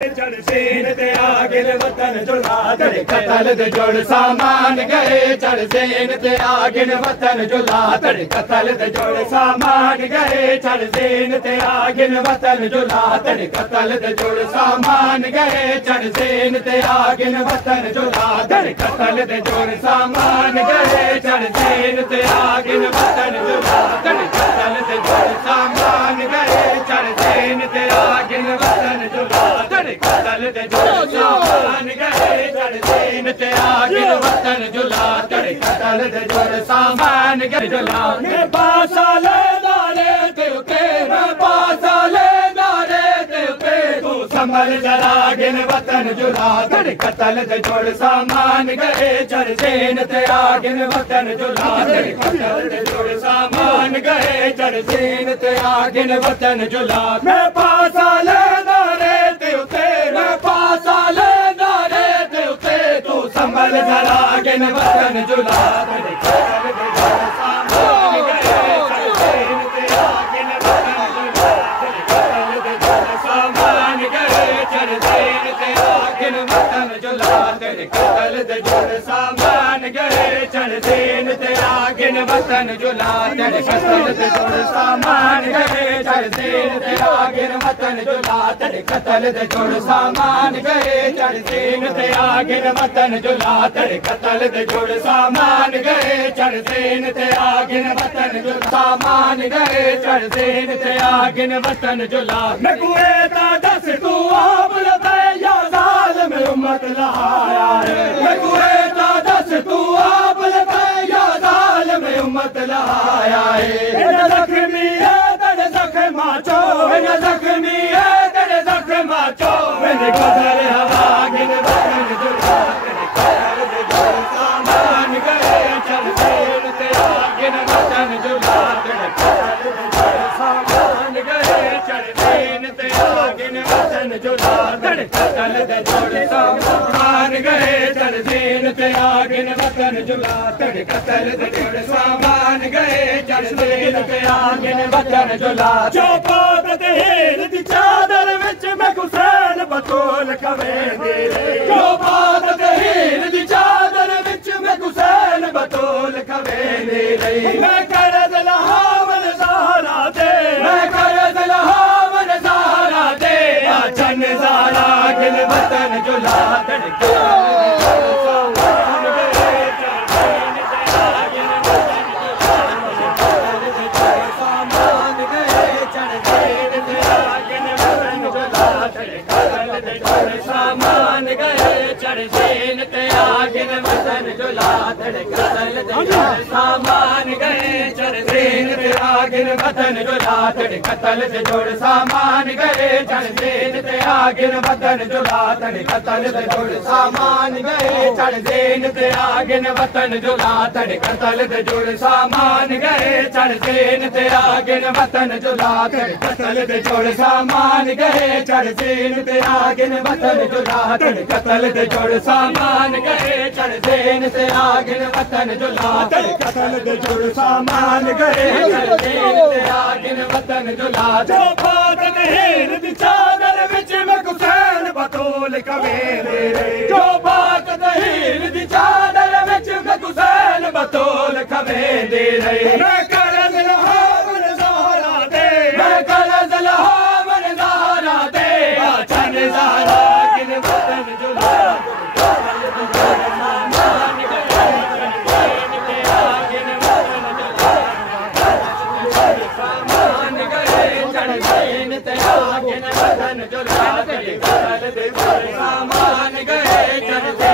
چڑسین تے آگن وطن جلا تڑے قتل دے جڑ سامان گئے چڑسین تے آگن وطن جلا تڑے قتل دے جڑ سامان گئے چڑسین تے آگن وطن جلا تڑے قتل دے جڑ سامان گئے چڑسین تے آگن وطن جلا تڑے قتل دے جڑ سامان گئے چڑسین تے آگن وطن جلا تڑے قتل دے جڑ سامان گئے چڑسین تے آگن وطن جلا قتل دے جڑ سامان گئے چڑسین تے آگن وطن جلا تڑے قتل دے جڑ سامان گئے جلا میں پاسا لے دارے تے اتے میں پاسا لے دارے تے اتے تو سنبھل جلا آگن وطن جلا تڑے قتل دے جڑ سامان گئے چڑسین تے آگن وطن جلا تڑے قتل دے جڑ سامان گئے چڑسین تے آگن وطن جلا میں پاسا لے دارے تے اتے میں پاسا لے دارے تے اتے تو سنبھل جلا آگن وطن جلا تڑے قتل دے جڑ سامان گئے چڑسین تے آگن وطن جلا تڑے قتل دے جڑ سامان گئے چڑسین تے آگن وطن جلا تڑے قتل دے جڑ سامان گئے چڑسین تے آگن وطن جلا تڑے قتل دے جڑ سامان گئے چڑسین تے آگن وطن جلا تڑے قتل دے جڑ سامان گئے چڑسین تے آگن وطن جلا تڑے قتل دے جڑ سامان گئے چڑسین تے آگن وطن جلا سامان گئے چڑسین تے آگن وطن جلا میں کوئے تا دس تو آپ لتے یا ظالم امت لہایا ہے میں کوئے تا دس تو آپ لتے یا ظالم امت لہایا ہے اینا زخمی ہے تڑے زخمہ چو اینا زخمی ہے تڑے زخمہ چو میں نے گزر ہوا آگن وطن جلا تڑے قتل دے جڑ سامان گئے چڑسین تے آگن وطن جلا تڑے قتل دے جڑ سامان گئے چڑسین تے آگن وطن جلا تڑے قتل دے جڑ سامان گئے چڑسین تے آگن وطن جلا تڑے قتل دے جڑ سامان گئے چڑسین تے آگن وطن جلا چوپات تے ہیر دی چادر وچ میں حسین بطول کھوے دی رہی چوپات تے ہیر دی چادر وچ میں حسین بطول کھوے دی رہی میں کرد لہاون زہرا دے میں کرد لہاون زہرا دے آچن زہرا آگن وطن جلا تڑے سامان گئے چڑسین تے آگن وطن جلا تڑے قتل دے جڑ سامان گئے چڑسین تے آگن وطن جلا تڑے قتل دے جڑ سامان گئے چڑسین تے آگن وطن جلا تڑے قتل دے جڑ سامان گئے چڑسین تے آگن وطن جلا تڑے قتل دے جڑ سامان گئے چڑسین تے آگن وطن جلا تڑے قتل دے جڑ سامان گئے چڑسین تے آگن وطن جلا تڑے قتل دے جڑ سامان گئے چڑسین تے آگن وطن جلا تڑے قتل دے جڑ سامان گئے چڑسین تے آگن وطن جلا جو بات ہیر دی چادر وچ میں حسین بطول کھوے دی رہی جو بات ہیر دی چادر وچ میں حسین بطول کھوے دی رہی میں کرد لہاون زہرا دے میں کرد لہاون زہرا دے آچن زہرا آگن وطن جلا سامان گئے چڑسین تے آگن وطن جلا سامان گئے چڑسین تے آگن وطن جلا تڑے قتل دے جڑ سامان گئے چڑسین